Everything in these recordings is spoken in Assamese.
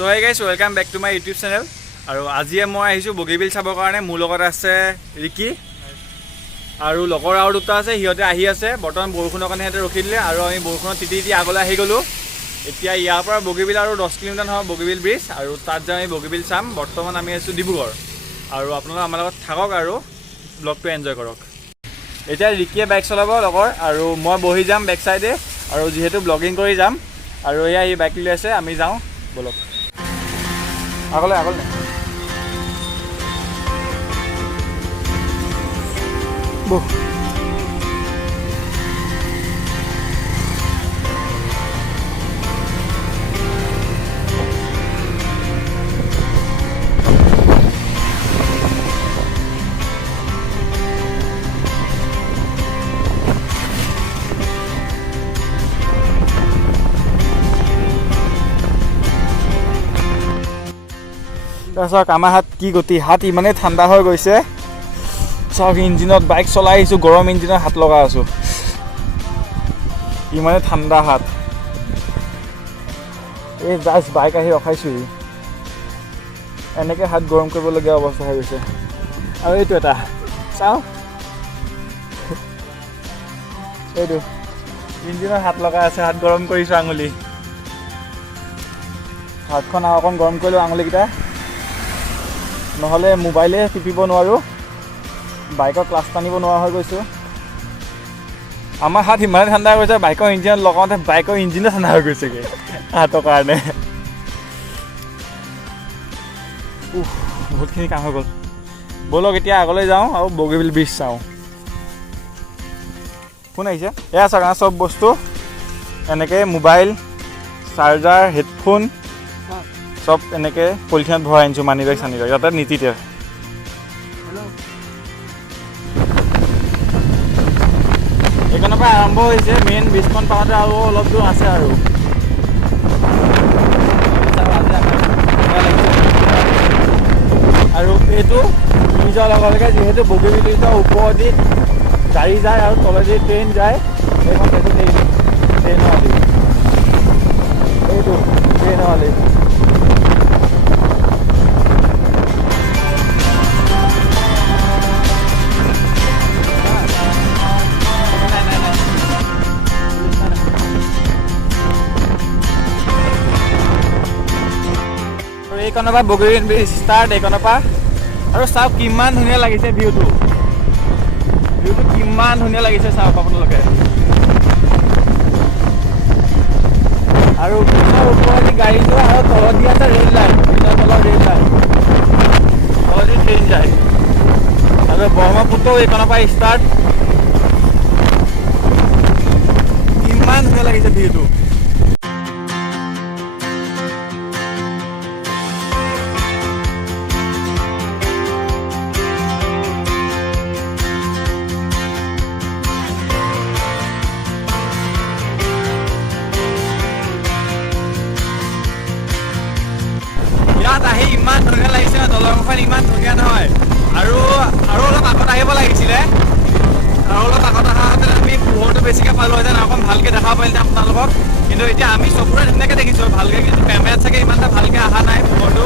So hey guys, welcome back to my YouTube channel. আৰু আজি মই আহিছো বগীবিল চাবৰ কাৰণে মোৰ লগত আছে ৰিকি আৰু লগৰ আৰু দুটা আছে হিয়তে আহি আছে বৰ্তমান বৰষুণৰ কাৰণে হেতে ৰখি দিলে আৰু আমি বৰষুণত তিতি আগলৈ আহি গলো এতিয়া ইয়াৰ পৰা বগীবিল আৰু 10 কিলোমিটাৰ হয় বগীবিল ব্ৰিজ আৰু তাত যাই আমি বগীবিল চাম বৰ্তমান আমি আছো ডিব্ৰুগড় আৰু আপোনালোক আমাৰ লগত থাকক আৰু ব্লগটো এনজয় কৰক এতিয়া ৰিকিয়ে বাইক চলাব লগৰ আৰু মই বহি যাম বেক সাইডে আৰু যেহেতু ব্লগিং কৰি যাম আৰু এয়া এই বাইক লৈ আছে আমি যাওঁ বলক আগলৈ বহ চাওক আমাৰ হাত কি গতি হাত ইমানেই ঠাণ্ডা হৈ গৈছে চাওক ইঞ্জিনত বাইক চলাই আহিছোঁ গৰম ইঞ্জিনত হাত লগাই আছোঁ ইমানেই ঠাণ্ডা হাত এই জাষ্ট বাইক আহি ৰখাইছোঁ এনেকৈ হাত গৰম কৰিবলগীয়া অৱস্থা হৈ গৈছে আৰু এইটো এটা চাওঁ এইটো ইঞ্জিনত হাত লগাই আছে হাত গৰম কৰিছোঁ আঙুলি হাতখন আৰু অকণ গৰম কৰিলোঁ আঙুলিকেইটা নহ'লে মোবাইলে টিপিব নোৱাৰোঁ বাইকৰ ক্লাছ টানিব নোৱাৰা হৈ গৈছোঁ আমাৰ হাত ইমানে ঠাণ্ডা হৈ গৈছে বাইকৰ ইঞ্জিনত লগাওঁতে বাইকৰ ইঞ্জিনে ঠাণ্ডা হৈ গৈছেগৈ হাতৰ কাৰণে বহুতখিনি কাম হৈ গ'ল ব'লক এতিয়া আগলৈ যাওঁ আৰু বগীবিল ব্ৰিজ চাওঁ ফোন আহিছে এয়া চাওক চব বস্তু এনেকৈ মোবাইল চাৰ্জাৰ হেডফোন সব এনেকৈ পলিথিনত ভৰাই আনিছোঁ মানি বেগ চানি বেগ যাতে নিতিতে এইখনৰ পৰা আৰম্ভ হৈছে মেইন ব্ৰিজখন পাওঁতে আৰু অলপ দূৰ আছে আৰু এইটো নিজৰ লগে লগে যিহেতু বগীবিল ব্ৰিজৰ ওপৰেদি গাড়ী যায় আৰু তলেদি ট্ৰেইন যায় এইখন এইটো ট্ৰেইনৰ আলি এইটো ট্ৰেইনৰ আলি এইকণৰ পৰা বগীবিল ব্ৰিজ ষ্টাৰ্ট এইকণৰ পৰা আৰু চাওক কিমান ধুনীয়া লাগিছে ভিউটো কিমান ধুনীয়া লাগিছে চাওক আপোনালোকে আৰু ওপৰেদি গাড়ী যোৱা আৰু তলত দি আছে ৰেল লাইন তলৰ ৰেল লাইন তলেদি ট্ৰেইন যায় আৰু ব্ৰহ্মপুত্ৰও এইকণৰ পৰা ষ্টাৰ্ট কিমান ধুনীয়া লাগিছে ভিউটো ইয়াত আহি ইমান ধুনীয়া লাগিছে দলংখন ইমান ধুনীয়া নহয় আৰু অলপ আগত আহিব লাগিছিলে আৰু অলপ আগত অহাহেঁতেন আমি পোহৰটো বেছিকৈ পালোঁহেঁতেন অকণ ভালকৈ দেখা পাৰিলেহেঁতেন আপোনালোকক কিন্তু এতিয়া আমি চকুৰে ধুনীয়াকৈ দেখিছোঁ ভালকৈ কিন্তু কেমেৰাত চাগে ইমান এটা ভালকৈ অহা নাই পোহৰটো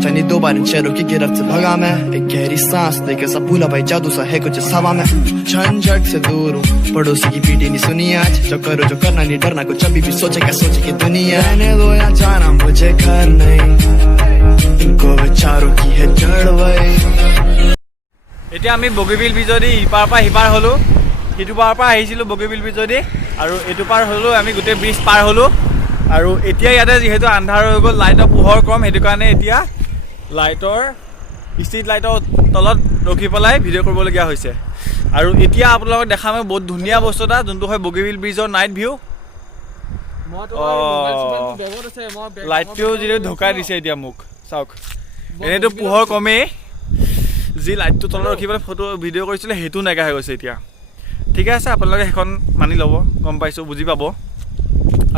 सोचा नहीं 2 बार इन शहरों की गिरफ्त से भगा मैं एक गहरी सांस लेकर सब भूला भाई जादू सा है कुछ इस हवा में झंझट से दूर हूँ पड़ोसी की पीटी नहीं सुनी आज जो करो जो करना नहीं डरना कुछ अभी भी सोचे क्या सोचे की दुनिया रहने दो या जाना मुझे घर नहीं इनको विचारों की है जड़ वही এতিয়া আমি বগীবিল ব্ৰিজেদি ইপাৰ পৰা সিপাৰ হ'লোঁ সিটো পাৰৰ পৰা আহিছিলোঁ বগীবিল ব্ৰিজেদি আৰু এইটো পাৰ হ'লোঁ আমি গোটেই ব্ৰিজ পাৰ হ'লোঁ আৰু এতিয়া ইয়াতে যিহেতু আন্ধাৰ হৈ গ'ল লাইটৰ পোহৰ কম সেইটো কাৰণে এতিয়া লাইটৰ ষ্ট্ৰীট লাইটৰ তলত ৰখি পেলাই ভিডিঅ' কৰিবলগীয়া হৈছে আৰু এতিয়া আপোনালোকক দেখাম বহুত ধুনীয়া বস্তু এটা যোনটো হয় বগীবিল ব্ৰিজৰ নাইট ভিউ লাইটটো যিটো ঢুকাই দিছে এতিয়া মোক চাওক এনেইতো পোহৰ কমেই যি লাইটটো তলত ৰখি পেলাই ফটো ভিডিঅ' কৰিছিলে সেইটো নাইকিয়া হৈ গৈছে এতিয়া ঠিকে আছে আপোনালোকে সেইখন মানি ল'ব গম পাইছোঁ বুজি পাব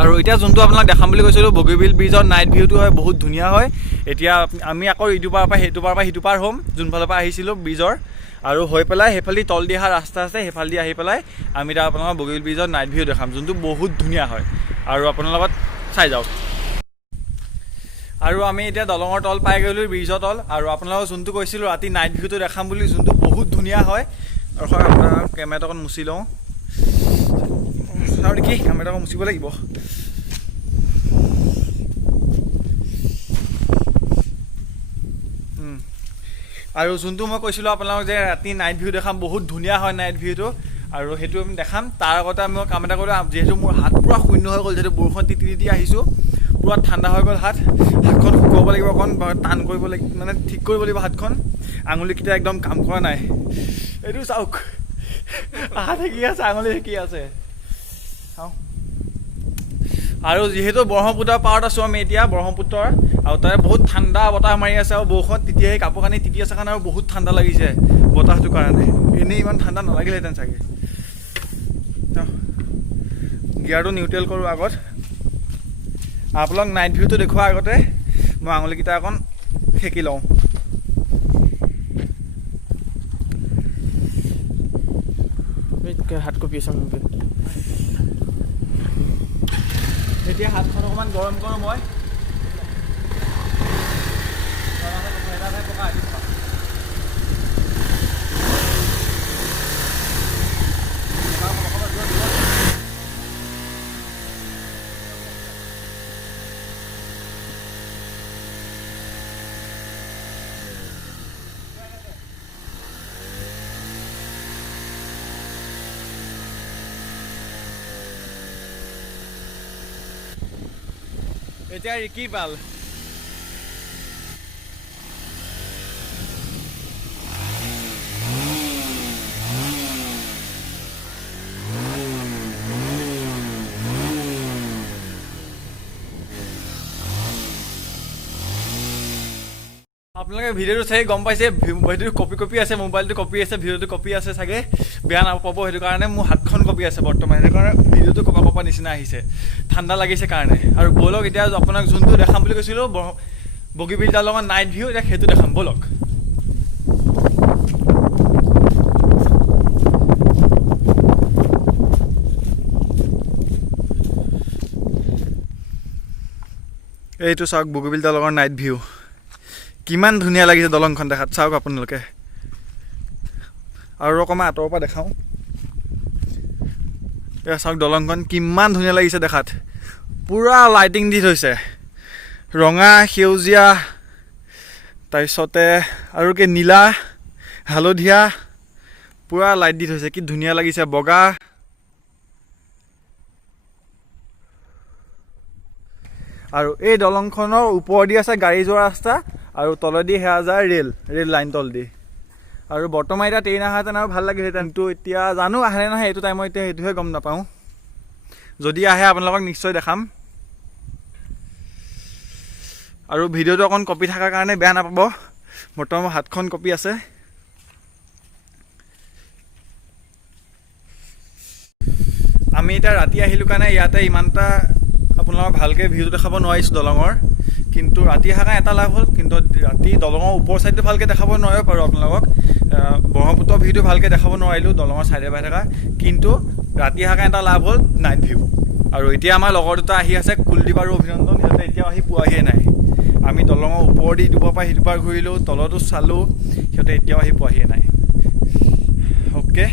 আৰু এতিয়া যোনটো আপোনাক দেখাম বুলি কৈছিলোঁ বগীবিল ব্ৰিজৰ নাইট ভিউটো হয় বহুত ধুনীয়া হয় এতিয়া আমি আকৌ ইটো পাৰৰ পৰা সেইটো পাৰৰ পৰা সিটো পাৰ হ'ম যোনফালৰ পৰা আহিছিলোঁ ব্ৰিজৰ আৰু হৈ পেলাই সেইফালে তল দি অহা ৰাস্তা আছে সেইফালেদি আহি পেলাই আমি এতিয়া আপোনালোকক বগীবিল ব্ৰিজৰ নাইট ভিউ দেখাম যোনটো বহুত ধুনীয়া হয় আৰু আপোনাৰ লগত চাই যাওক আৰু আমি এতিয়া দলঙৰ তল পাই গ'লোঁ ব্ৰিজৰ তল আৰু আপোনালোকক যোনটো কৈছিলোঁ ৰাতি নাইট ভিউটো দেখাম বুলি যোনটো বহুত ধুনীয়া হয় আৰু আপোনাৰ কেমেৰাটো অকণ মুচি লওঁ আৰু কি কেমেৰাটো অকণ মুচিব লাগিব আৰু যোনটো মই কৈছিলোঁ আপোনালোকক যে ৰাতি নাইট ভিউ দেখাম বহুত ধুনীয়া হয় নাইট ভিউটো আৰু সেইটো আমি দেখাম তাৰ আগতে আমি কাম এটা কৰিলোঁ যিহেতু মোৰ হাত পূৰা শূন্য হৈ গ'ল যিহেতু বৰষুণ তিতি আহিছোঁ পূৰা ঠাণ্ডা হৈ গ'ল হাতখন শুকুৱাব লাগিব অকণ টান কৰিব লাগিব মানে ঠিক কৰিব লাগিব হাতখন আঙুলিকেইটা একদম কাম কৰা নাই এইটো চাওক হাত সেকি আছে আঙুলি সেকি আছে চাওঁ আৰু যিহেতু ব্ৰহ্মপুত্ৰৰ পাৰত আছোঁ আমি এতিয়া ব্ৰহ্মপুত্ৰৰ আৰু তাৰে বহুত ঠাণ্ডা বতাহ মাৰি আছে আৰু বৰষুণ তিতি আহি কাপোৰ কানি তিতি আছে কাৰণে আৰু বহুত ঠাণ্ডা লাগিছে বতাহটোৰ কাৰণে এনেই ইমান ঠাণ্ডা নালাগিলেহেঁতেন চাগে গিয়াৰটো নিউট্ৰেল কৰোঁ আগত আপোনালোক নাইট ভিউটো দেখুৱাৰ আগতে মই আঙুলিকেইটা অকণ সেকি লওঁ হাত কপি আছে এতিয়া হাতখন অকণমান গৰম কৰোঁ মই এতিয়া ৰিকি পাল আপোনালোকে ভিডিঅ'টো চাই গম পাইছে ভিডিঅ'টো কপি আছে মোবাইলটো কপি আছে ভিডিঅ'টো কপি আছে চাগে বেয়া নাপাব সেইটো কাৰণে মোৰ হাতখন কপি আছে বৰ্তমান সেইটো কাৰণে ভিডিঅ'টো কপা নিচিনা আহিছে ঠাণ্ডা লাগিছে কাৰণে আৰু ব'লক এতিয়া আপোনাক যোনটো দেখাম বুলি কৈছিলোঁ বগীবিল দলঙৰ নাইট ভিউ এতিয়া সেইটো দেখাম ব'লক এইটো চাওক বগীবিল দলঙৰ নাইট ভিউ কিমান ধুনীয়া লাগিছে দলংখন দেখাত চাওক আপোনালোকে আৰু অকণমান আঁতৰৰ পৰা দেখাওঁ এয়া চাওক দলংখন কিমান ধুনীয়া লাগিছে দেখাত পূৰা লাইটিং দি থৈছে ৰঙা সেউজীয়া তাৰপিছতে আৰু কি নীলা হালধীয়া পূৰা লাইট দি থৈছে কি ধুনীয়া লাগিছে বগা আৰু এই দলংখনৰ ওপৰেদি আছে গাড়ী যোৱা ৰাস্তা আৰু তলেদি সেয়া যায় ৰেল লাইন তলদি আৰু বৰ্তমান এতিয়া ট্ৰেইন আহাহেঁতেন আৰু ভাল লাগিলহেঁতেন কিন্তু এতিয়া জানো আহে নাহে এইটো টাইমত এতিয়া সেইটোহে গম নাপাওঁ যদি আহে আপোনালোকক নিশ্চয় দেখাম আৰু ভিডিঅ'টো অকণ কপি থকাৰ কাৰণে বেয়া নাপাব বৰ্তমান হাতখন কপি আছে আমি এতিয়া ৰাতি আহিলোঁ কাৰণে ইয়াতে ইমানটা আপোনালোকক ভালকৈ ভিউটো দেখাব নোৱাৰিছোঁ দলঙৰ কিন্তু ৰাতি অহা কাৰণে এটা লাভ হ'ল কিন্তু ৰাতি দলঙৰ ওপৰ ছাইডটো ভালকৈ দেখাব নোৱাৰিব পাৰোঁ আপোনালোকক ব্ৰহ্মপুত্ৰ ভিউটো ভালকৈ দেখাব নোৱাৰিলোঁ দলঙৰ ছাইডে পাই থকা কিন্তু ৰাতি অহা কাৰণে এটা লাভ হ'ল নাইট ভিউ আৰু এতিয়া আমাৰ লগৰ দুটা আহি আছে কুলদীপ আৰু অভিনন্দন সিহঁতে এতিয়াও আহি পোৱাহিয়ে নাই আমি দলঙৰ ওপৰেদি ইটোপাৰ পৰা সিটোপাৰ ঘূৰিলোঁ, তলতো চালোঁ, সিহঁতে এতিয়াও আহি পোৱাহিয়ে নাই। অ'কে,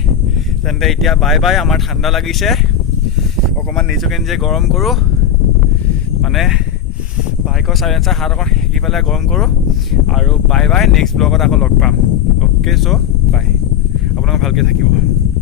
তেন্তে এতিয়া বাই বাই। আমাৰ ঠাণ্ডা লাগিছে, অকণমান নিজকে নিজে গৰম কৰোঁ, মানে বাইকৰ চাইলেঞ্চাৰ হাত অকণ সেকি পেলাই গৰম কৰোঁ, আৰু বাই বাই। নেক্সট ব্লগত আকৌ লগ পাম। অ'কে, চ' বাই। আপোনালোক ভালকৈ থাকিব।